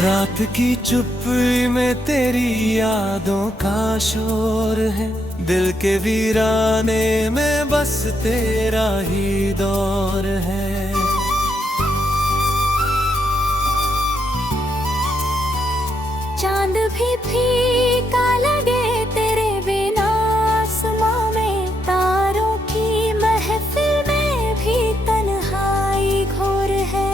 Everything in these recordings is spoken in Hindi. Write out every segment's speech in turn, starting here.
रात की चुप्पी में तेरी यादों का शोर है, दिल के वीराने में बस तेरा ही दौर है। चांद भी फीका लगे तेरे बिना, आसमां में तारों की महफिल में भी तन्हाई घोर है।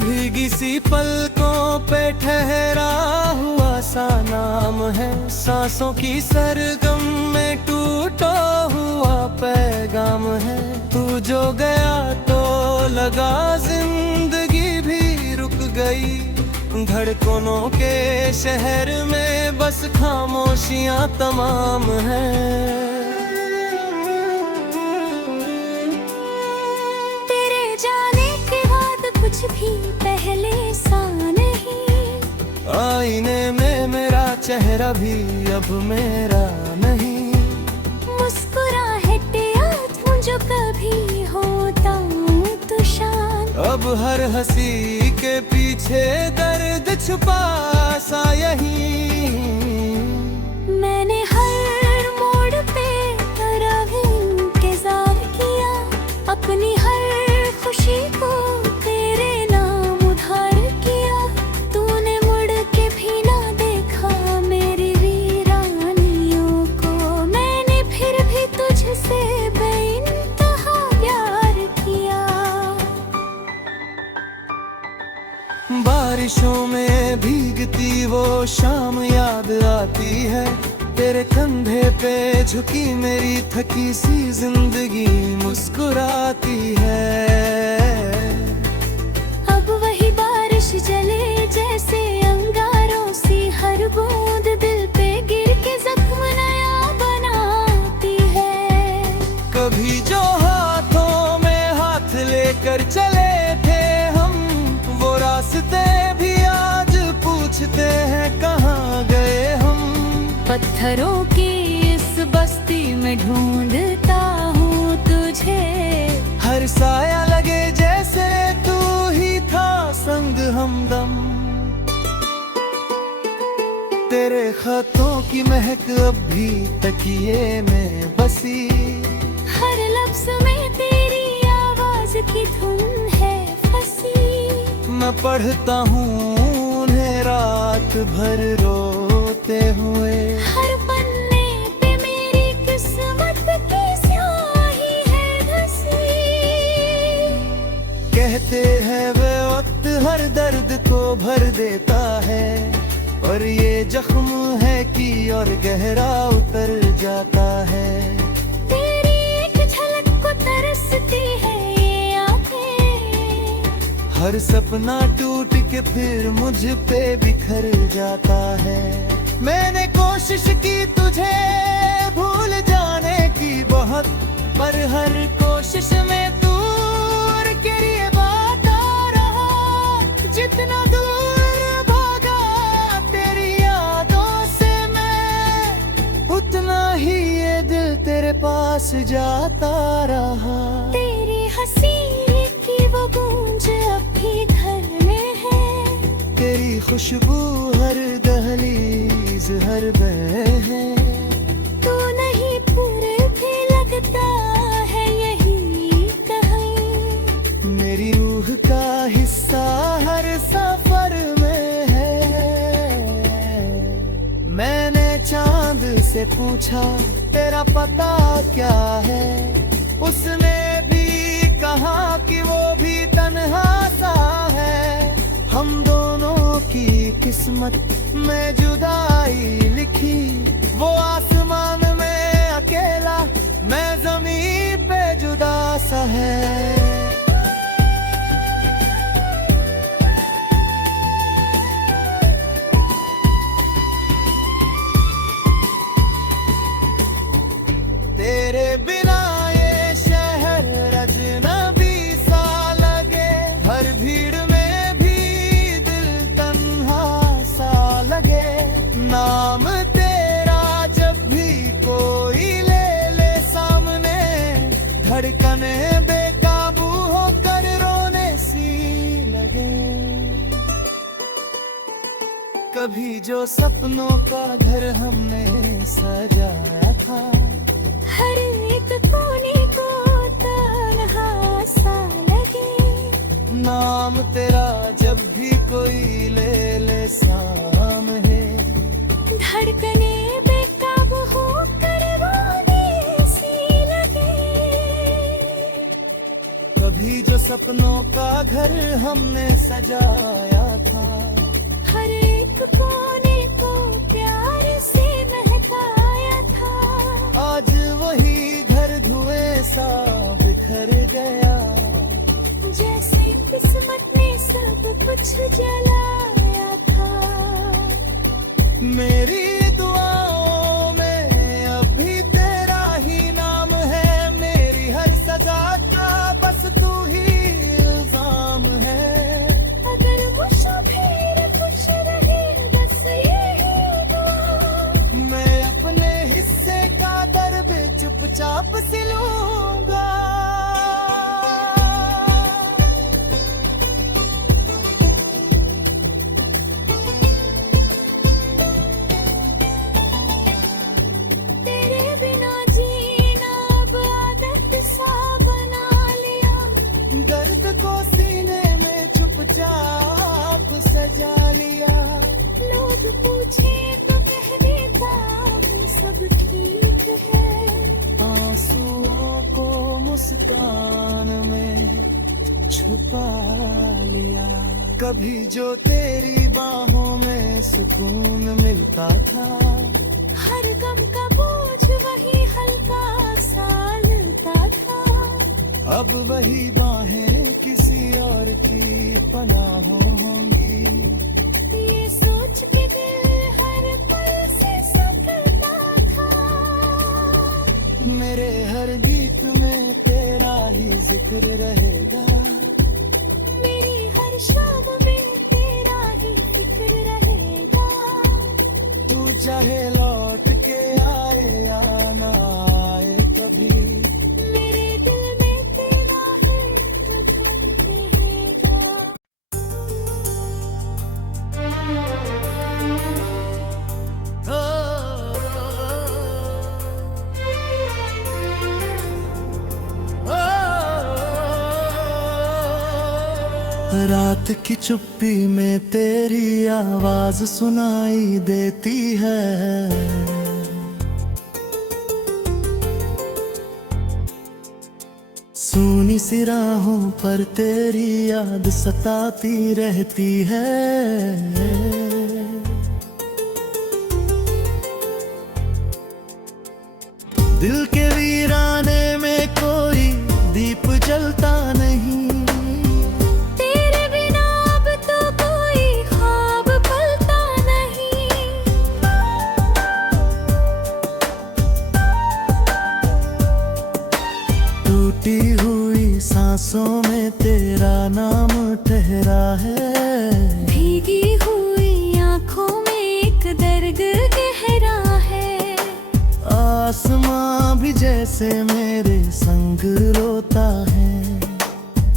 भीगी सी पलकों पे ठहरा हुआ सा नाम है, सांसों की सरगम में टूटा हुआ पैगाम है। तू जो गया तो लगा जिंदगी भी रुक गई, धड़कनों के शहर में बस खामोशियां तमाम है। तेरे जाने के बाद कुछ भी पहले सा नहीं, आईने में मेरा चेहरा भी अब मेरा नहीं। मुस्कुराहट याद जो कभी होता हूँ तो शांत, अब हर हंसी के पीछे दर्द छुपा सा यही। मैंने हर मोड़ पे तेरा भी इंतजार किया, अपनी हर खुशी को तेरे नाम उधार किया। तूने मुड़ के भी ना देखा मेरी वीरानियों को, मैंने फिर भी तुझसे बेइंतहा प्यार किया। बारिशों में भीगती वो शाम याद आती है, तेरे कंधे पे झुकी मेरी थकी सी जिंदगी मुस्कुराती है। अब वही बारिश जले जैसे अंगारों सी, हर बूंद दिल पे गिर के जख्म नया बनाती है। कभी जो हाथों में हाथ लेकर चले थे हम, वो रास्ते भी आज पूछते हैं कहाँ गए हम। पत्थरों की इस बस्ती में ढूंढता हूँ तुझे, हर साया लगे जैसे तू ही था संग हमदम। तेरे खतों की महक अब भी तकिए में बसी, हर लफ्ज में तेरी आवाज की धुन है फंसी। मैं पढ़ता हूँ उन्हें रात भर रोते हुए, हर पन्ने पे मेरी किस्मत की स्याही है धसी। कहते हैं वे वक्त हर दर्द को भर देता है, और ये जख्म है कि और गहरा उतर जाता है। तेरी एक झलक को तरसती है ये आंखें, हर सपना टूट के फिर मुझ पे बिखर जाता है। मैंने कोशिश की तुझे भूल जाने की बहुत, पर हर कोशिश में दूर के लिए बात आ रहा। जितना दूर भागा तेरी यादों से मैं, उतना ही ये दिल तेरे पास जाता रहा। तेरी हंसी की वो गूंज अब भी घर में है, तेरी खुशबू हर दहलीज हर बह है। तू नहीं पूरे भी लगता है यही कहीं, मेरी रूह का हिस्सा हर सफर में है। मैंने चांद से पूछा तेरा पता क्या है, उसने भी कहा कि वो भी तन्हा सा है। हम दोनों की किस्मत में जुदाई लिखी, वो आसमान में अकेला, मैं जमीन पे जुदा सा है। तेरे बिना ये शहर अजनबी सा लगे, हर भीड़ में भी दिल तन्हा सा लगे। नाम तेरा जब भी कभी जो सपनों का घर हमने सजाया था, हर एक कोने को तन्हा सा लगे। नाम तेरा जब भी कोई ले ले सामने, धड़कने बेकाबू होकर रोने सी लगे। कभी जो सपनों का घर हमने सजाया था, हर एक कोने को प्यार से महकाया था। आज वही घर धुएं सा बिखर गया, जैसे किस्मत ने सब कुछ जलाया था। मेरी दुआओं में अभी तेरा ही नाम है, मेरी हर सजा का बस तू ही इल्जाम है। अगर मुशफिर खुश रहे बस यही दुआ। मैं अपने हिस्से का दर्द चुपचाप सिलूंगा। तेरे बिना जीना अब आदत सा बना लिया। दर्द को सीने में चुपचाप सजा लिया। लोग पूछे तो कह देता वो सब ठीक है। आंसुओं को मुस्कान में छुपा लिया। कभी जो तेरी बाहों में सुकून मिलता था, हर गम का बोझ वही हल्का सा लगता था। अब वही बाहें किसी और की पनाहों होंगी। ये सोच के दिल हर पल से सकता था। मेरे हर गीत में तेरा ही जिक्र रहेगा। मेरी हर शाम में तेरा ही फिक्र रहेगा। तू चाहे लौट के आए या ना आए कभी, मेरे दिल में तेरा है कभी रहेगा। रात की चुप्पी में तेरी आवाज सुनाई देती है। सूनी सी राहों पर तेरी याद सताती रहती है। दिल के वीराने में कोई दीप जलता नहीं। तेरे बिना अब तो कोई ख्वाब पलता नहीं। टूटी हुई सांसों में तेरा नाम ठहरा है। भीगी हुई आंखों में एक दर्द गहरा है। आसमां भी जैसे मेरे संग रोता है।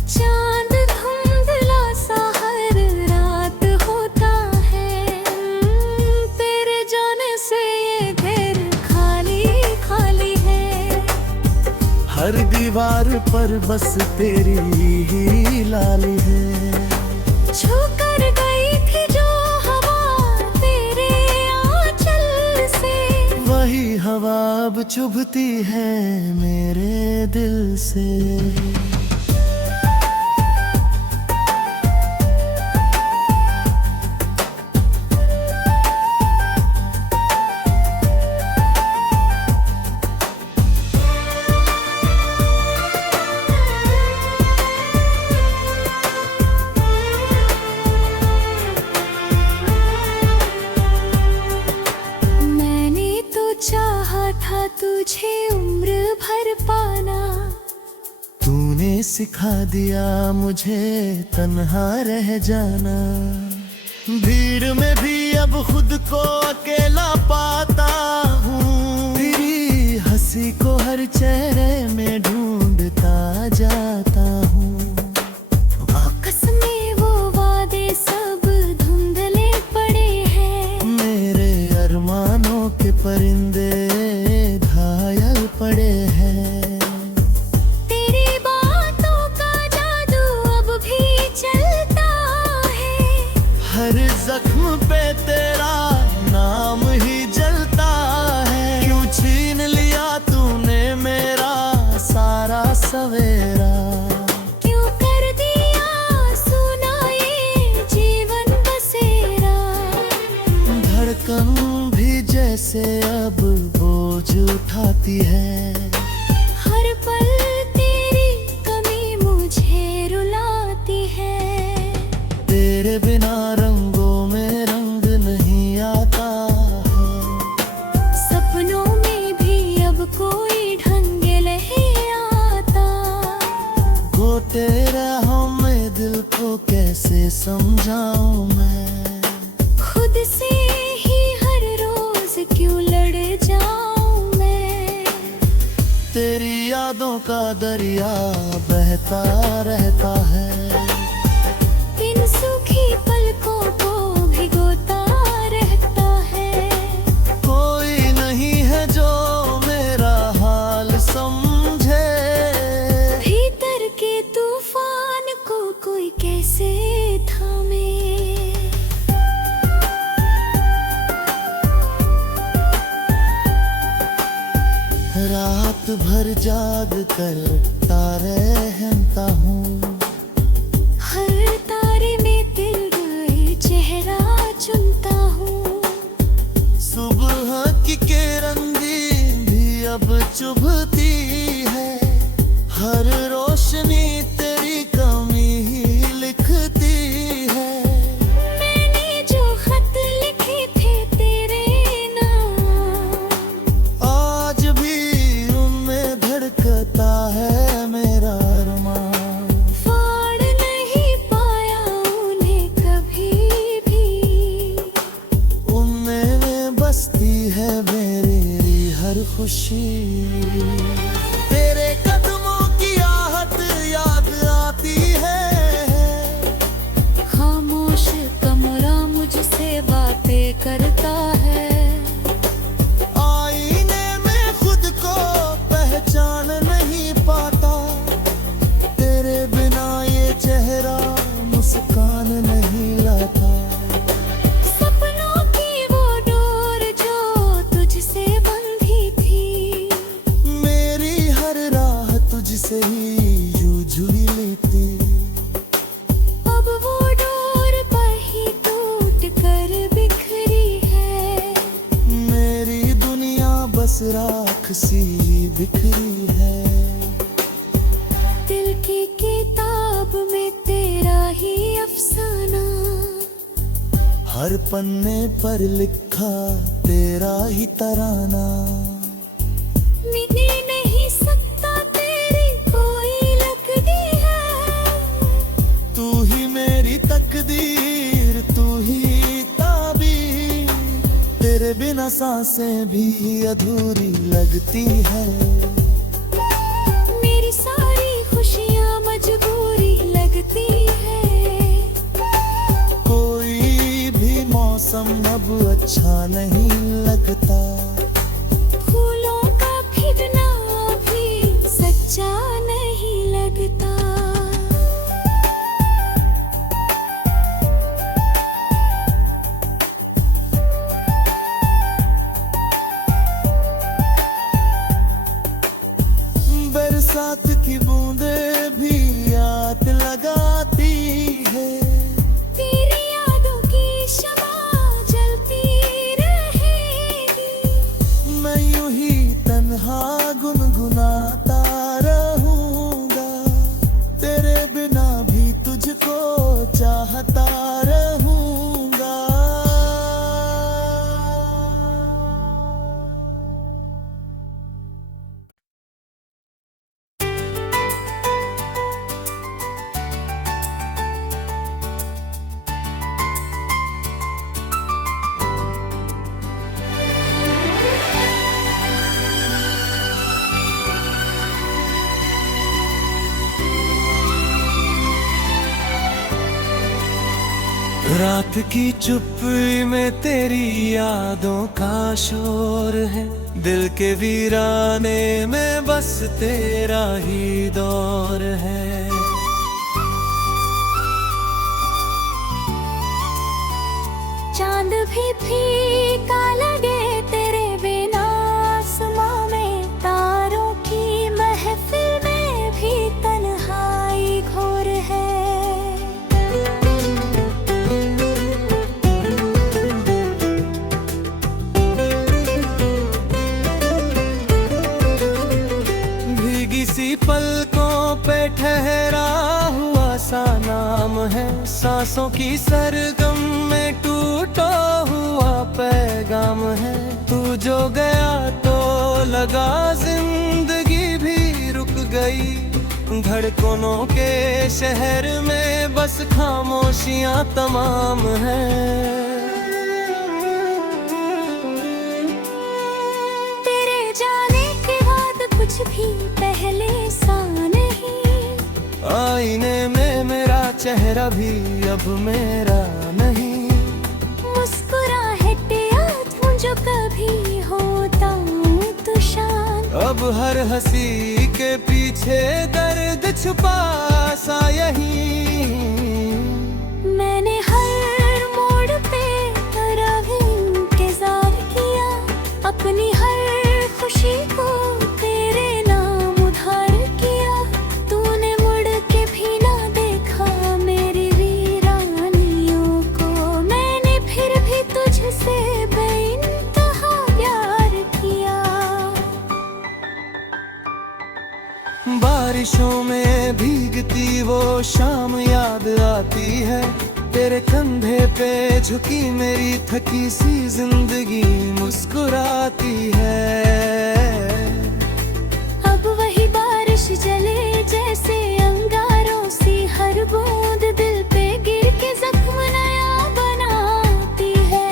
चांद धुंधला सा हर रात होता है। तेरे जाने से ये घर खाली खाली है। हर दीवार पर बस तेरी ही लाली है। छू कर गई थी जो हवा तेरे आंचल से, वही हवा अब चुभती है मेरे दिल से। मैंने तो चाहा था तुझे उम्र भर पाना। तूने सिखा दिया मुझे तन्हा रह जाना। भीड़ में भी अब खुद को अकेला पाता हूँ। तेरी हंसी को हर चेहरे में ढूंढता जाता हूँ। कसमें वो वादे सब धुंधले पड़े हैं। जख्म पे तेरा नाम ही जलता है। क्यों छीन लिया तूने मेरा सारा सवेरा, क्यों कर दिया सुना ये जीवन बसेरा। धड़कन भी जैसे अब बोझ उठाती है। हर पल तेरी कमी मुझे रुलाती है। तेरे बिना रंगों में रंग नहीं आता है। सपनों में भी अब कोई ढंग नहीं आता। घोटे राहों में दिल को कैसे समझाऊं मैं। खुद से ही हर रोज क्यों लड़ जाऊं मैं। तेरी यादों का दरिया बहता रहता है। इन सूखी पलकों को भिगोता रहता है। कोई नहीं है जो मेरा हाल समझे। भीतर के तूफान को कोई कैसे थामे। रात भर जाग कर तारे हिनता हूँ। हर तारे में दिल गए चेहरा चुनता हूँ। सुबह की किरण भी अब चुभती है। हर रोशनी तेरी कमी ही लिखती है। मैंने जो खत लिखे थे तेरे नाम, आज भी उनमें धड़कता है मेरा अरमान। फाड़ नहीं पाया उन्हें कभी भी। उनमें बसती है मेरी हर खुशी। तेरे कदमों की आहट याद आती है। खामोश कमरा मुझसे बातें करता है। आईने में खुद को पहचान नहीं पाता। तेरे बिना ये चेहरा मुस्कान नहीं लाता। सपनों की वो डोर जो तुझसे बंधी थी। मेरी हर राह तुझसे ही यूं जुड़ी थी। अब वो डोर पर ही टूट कर बिखरी है। मेरी दुनिया बस राख सी बिखरी है। दिल की किताब में तेरा ही अफसाना। हर पन्ने पर लिखा तेरा ही तराना। मिट नहीं सकता तेरी कोई लगती है। तू ही मेरी तकदीर, तू ही ताबीर। तेरे बिना सांसें भी अधूरी लगती है। मेरी सारी खुशियाँ मजबूरी लगती है। कोई भी मौसम अब अच्छा नहीं लगता। फूलों का खिलना भी सच्चा नहीं लगता। बरसात की बूंदें भी याद लगाती है। तेरी यादों की शमा जलती रहेगी। मैं यूं ही तन्हा गुनगुनाता रहूंगा। तेरे बिना भी तुझको चाहता रहूंगा। रात की चुप्पी में तेरी यादों का शोर है। दिल के वीराने में बस तेरा ही दौर है। चांद भी फीका लगे तेरे बिना, आसमां में तारों की महफिल में भी तन्हाई घोर है। भीगी सी पलकों पे ठहरा हुआ सा नाम है, सांसों की सरगम में टूटा हुआ पैगाम है। तू जो गया तो लगा जिंदगी भी रुक गई, धड़कनों के शहर में बस खामोशियां तमाम हैं। तेरे जाने के बाद कुछ भी पहले सा नहीं, आईने में मेरा चेहरा भी अब मेरा नहीं। मुस्कुराहट याद हूँ जो कभी होता हूँ तो शान, अब हर हंसी के पीछे दर्द छुपा सा यही। मैंने हर मोड़ पे तेरा भी इंतजार किया, अपनी हर खुशी को तेरे नाम उधार किया। तूने मुड़ के भी ना देखा मेरी वीरानियों को, मैंने फिर भी तुझसे बेइंतहा प्यार किया। बारिशों में भीगती वो शाम याद आती है, तेरे कंधे पे झुकी मेरी थकी सी जिंदगी मुस्कुराती है। अब वही बारिश जले जैसे अंगारों सी, हर बूंद दिल पे गिर के जख्म नया बनाती है।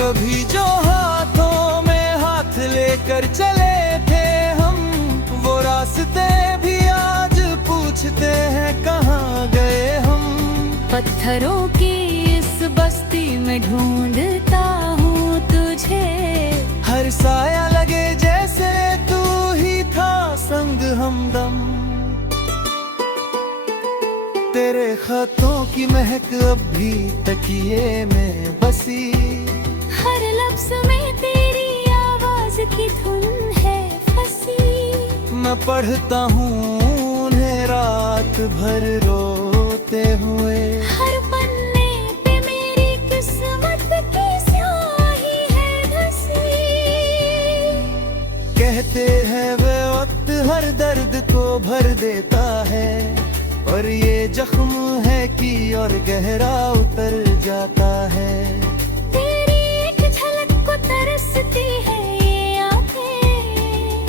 कभी जो हाथों में हाथ लेकर चले थे हम, वो रास्ते भी आज पूछते हैं कहाँ गए हम। पत्थरों की इस बस्ती में ढूंढता हूँ तुझे, हर साया लगे जैसे तू ही था संग हमदम। तेरे खतों की महक अब भी तकिए में बसी, हर लफ्ज में तेरी आवाज की धुन है फंसी। मैं पढ़ता हूँ उन्हें रात भर रोते हुए, हर पन्ने पे मेरी किस्मत की स्याही है धसी। कहते हैं वे वक्त हर दर्द को भर देता है, और ये जख्म है कि और गहरा उतर जाता है। तेरी एक झलक को तरसती है ये आंखें,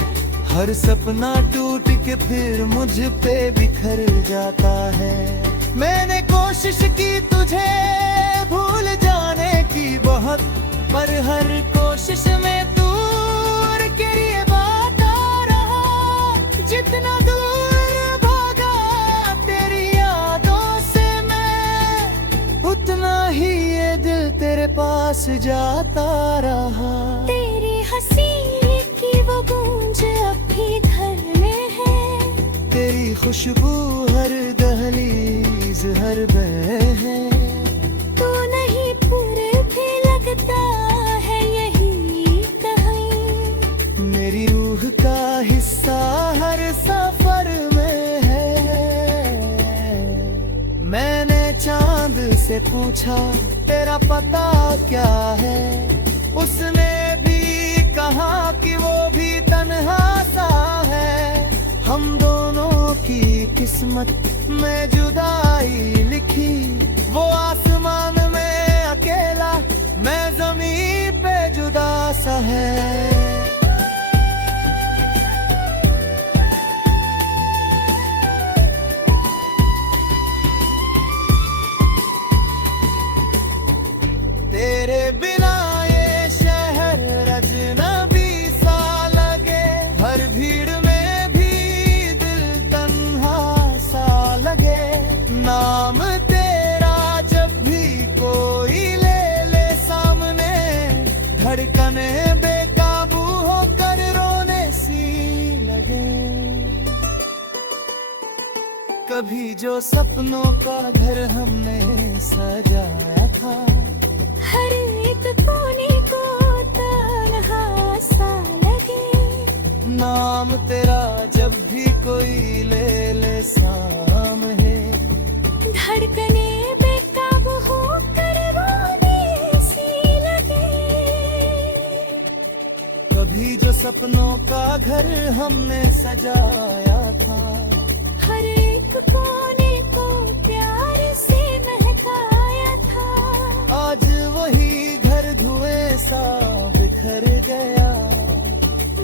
हर सपना टूट के फिर मुझ पे बिखर जाता है। मैंने कोशिश की तुझे भूल जाने की बहुत, पर हर कोशिश में दूर के लिए भागा रहा। जितना दूर भागा तेरी यादों से मैं, उतना ही ये दिल तेरे पास जाता रहा। तेरी हंसी की वो गूंज अब भी घर में है, तेरी खुशबू हर दहलीज हर बह है। तू नहीं पूरे भी लगता है यही कहीं, मेरी रूह का हिस्सा हर सफर में है। मैंने चांद से पूछा तेरा पता क्या है, उसने भी कहा कि वो भी तन्हा सा है। हम दोनों की किस्मत में जुदाई लिखी, वो आसमान में अकेला, मैं जमीन पे जुदा सा है। तेरे बिना ये शहर अजनबी सा लगे, हर भीड़ में भी दिल तन्हा सा लगे। नाम तेरा जब भी कोई ले ले सामने, धड़कने बेकाबू होकर रोने सी लगे। कभी जो सपनों का घर हमने सजाया था, हर नाम तेरा जब भी कोई ले ले साम है। धड़कने बेकाबू हो करवाने सी लगे। कभी जो सपनों का घर हमने सजाया था, हर एक कोने को प्यार से महकाया था। आज वही घर धुएं सा बिखर गया।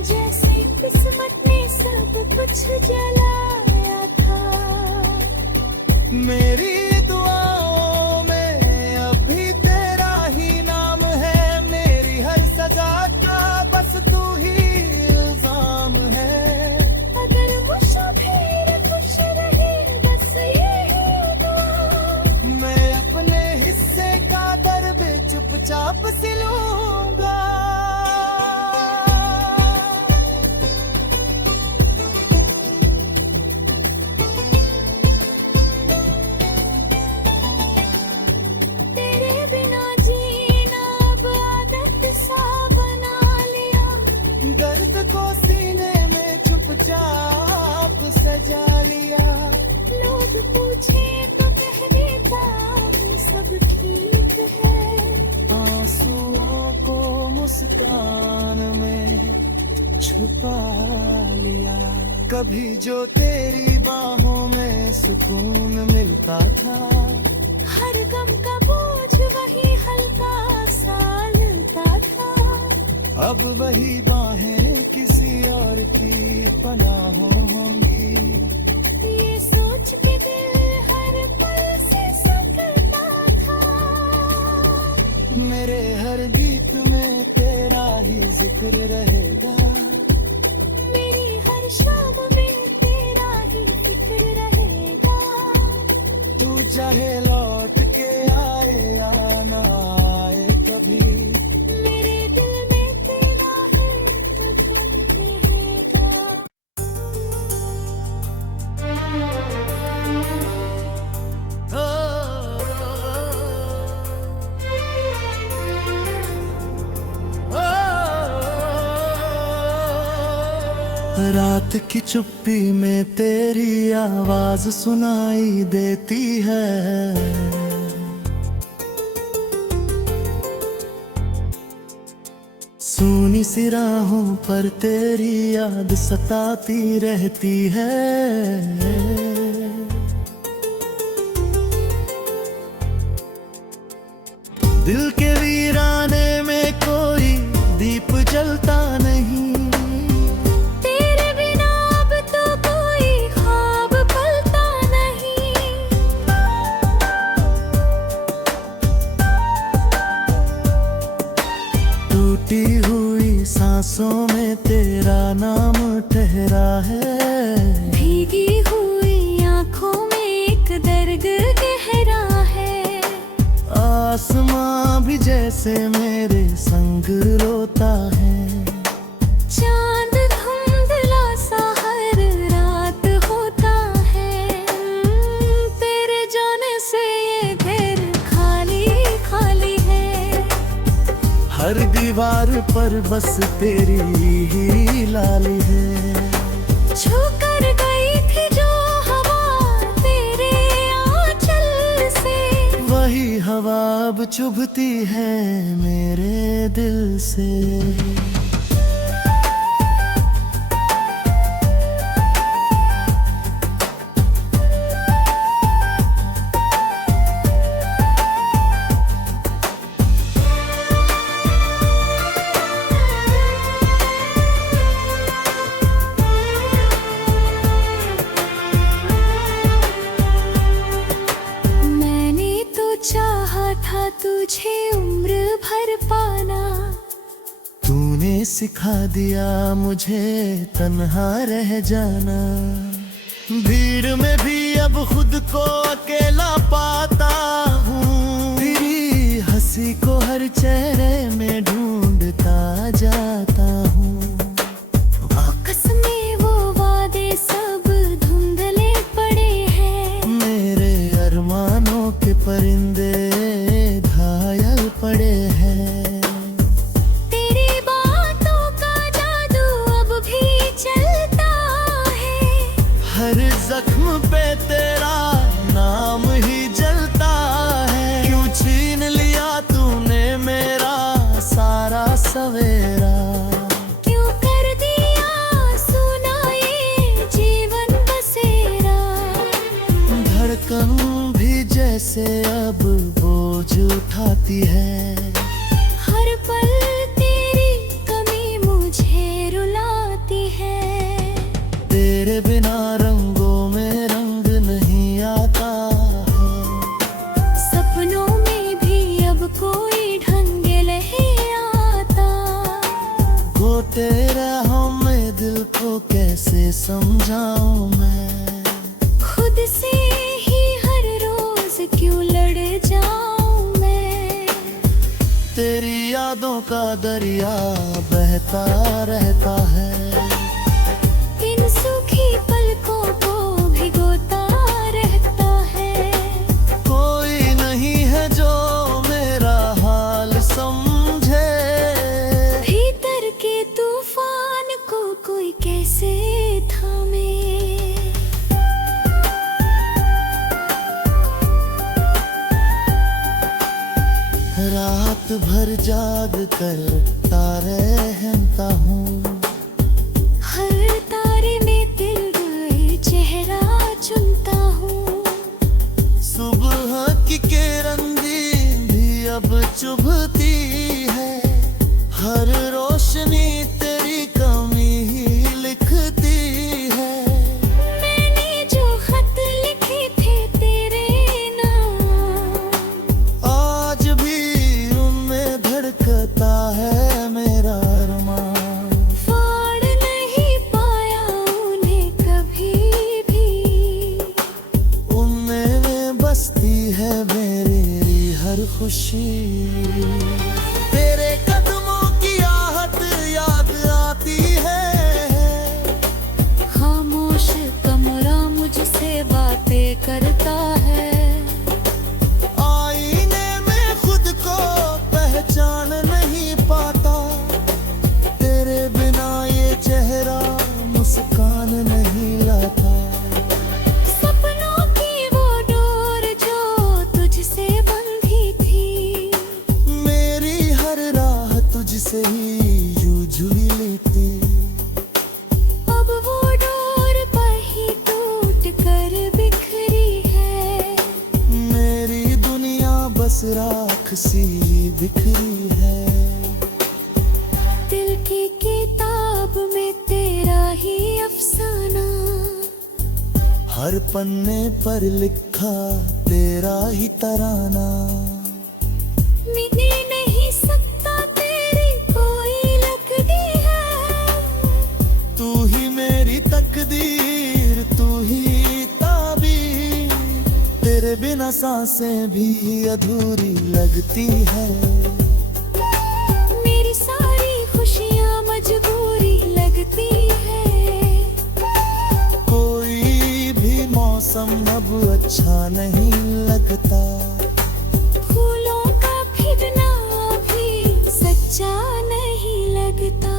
जैसे किस्मत ने सब कुछ जलाया था। मेरी दुआओं में अभी तेरा ही नाम है। मेरी हर सजा का बस तू ही इल्जाम है। अगर मुसाफिर खुश रहे बस यही दुआ। मैं अपने हिस्से का दर्द चुपचाप सिलूंगा। तेरे बिना जीना अब आदत सा बना लिया। दर्द को सीने में चुपचाप सजा लिया। लोग पूछे तो कह देता हूँ सब ठीक है। आंसुओं को मुस्कान में छुपा लिया। कभी जो तेरी बाहों में सुकून मिलता था, हर गम का बोझ वही हल्का सा लगता था। अब वही बाहें किसी और की पनाहों होंगी। ये सोच के दिल हर पल से सकता था। मेरे हर गीत में तेरा ही जिक्र रहेगा। मेरी हर शाम में तेरा ही जिक्र रहेगा। तू चाहे लौट के आए या ना आए कभी, मेरे दिल में तेरा है कभी रहेगा। रात की चुप्पी में तेरी आवाज सुनाई देती है। सूनी सी राहों पर तेरी याद सताती रहती है। दिल के वीराने में कोई दीप जलता नहीं। तेरे बिना अब तो कोई ख्वाब पलता नहीं। टूटी हुई सांसों में तेरा नाम ठहरा है। भीगी हुई आंखों में एक दर्द गहरा है। आसमां भी जैसे मेरे संग रोता है। चांद धुंधला सा हर रात होता है। तेरे जाने से ये घर खाली खाली है। हर दीवार पर बस तेरी ही लाली है। छू कर गई थी जो हवा तेरे आंचल से। वही हवा अब चुभती है मेरे दिल से। मैंने तो चाहा था तुझे उम्र भर पाना। तूने सिखा दिया मुझे तन्हा रह जाना। भीड़ में भी अब खुद को अकेला पाता हूँ। तेरी हंसी को हर चेहरे में ढूंढता जाता हूँ। कसमें वो वादे सब धुंधले पड़े हैं। मेरे अरमानों के परिंदे घायल पड़े हैं। तेरी बातों का जादू अब भी चल से अब बोझ उठाती है। हर पल तेरी कमी मुझे रुलाती है। तेरे बिना रंगों में रंग नहीं आता है। सपनों में भी अब कोई ढंग नहीं आता। वो तेरा हमें दिल को कैसे समझाऊं मैं। खुद से ही हर रोज क्यों लड़ जाऊं मैं। तेरी यादों का दरिया बहता रहता है। इन सूखी पलकों को भिगोता रहता है। कोई नहीं है जो मेरा हाल समझे। भीतर के तूफान को कोई कैसे थामे। रात भर जाग कर तारे रहता हूँ। हर तारे में दिल गए चेहरा चुनता हूँ। सुबह की किरण भी अब चुभती है। हर रोशनी तेरी कमी ही लिखती है। मैंने जो खत लिखे थे तेरे नाम, आज भी उनमें धड़कता है मेरा अरमान। फाड़ नहीं पाया उन्हें कभी भी। उनमें बसती है मेरी हर खुशी। तेरे कदमों की आहट याद आती है। खामोश कमरा मुझसे बातें करता है। आईने में खुद को पहचान नहीं पाता। तेरे बिना ये चेहरा मुस्कान नहीं लाता। सपनों की वो डोर जो तुझसे बंधी थी, मेरी हर राह तुझसे ही यूं झूली थी। अब वो डोर कहीं टूट कर बिखरी है। मेरी दुनिया बस राख सी बिखरी है। दिल की किताब में तेरा ही अफसाना। हर पन्ने पर लिखा तेरा ही तराना। मिटे नहीं सकता तेरी कोई लकड़ी है। तू ही मेरी तकदीर, तू ही ताबीर। तेरे बिना सांसें भी अधूरी लगती है। मेरी सारी खुशियाँ मजबूरी लगती है। कोई भी मौसम अब अच्छा नहीं लगता। फूलों का खिलना भी सच्चा नहीं लगता।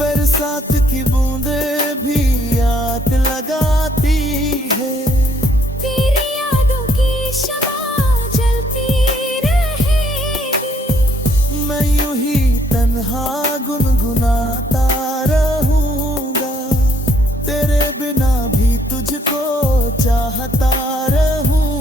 बरसात की बूंदें भी याद लगाती है। तेरी यादों की शमा जलती रहेगी। मैं यूं ही तन्हा गुनगुनाता रहूंगा। तेरे बिना भी तुझको चाहता रहूंगा।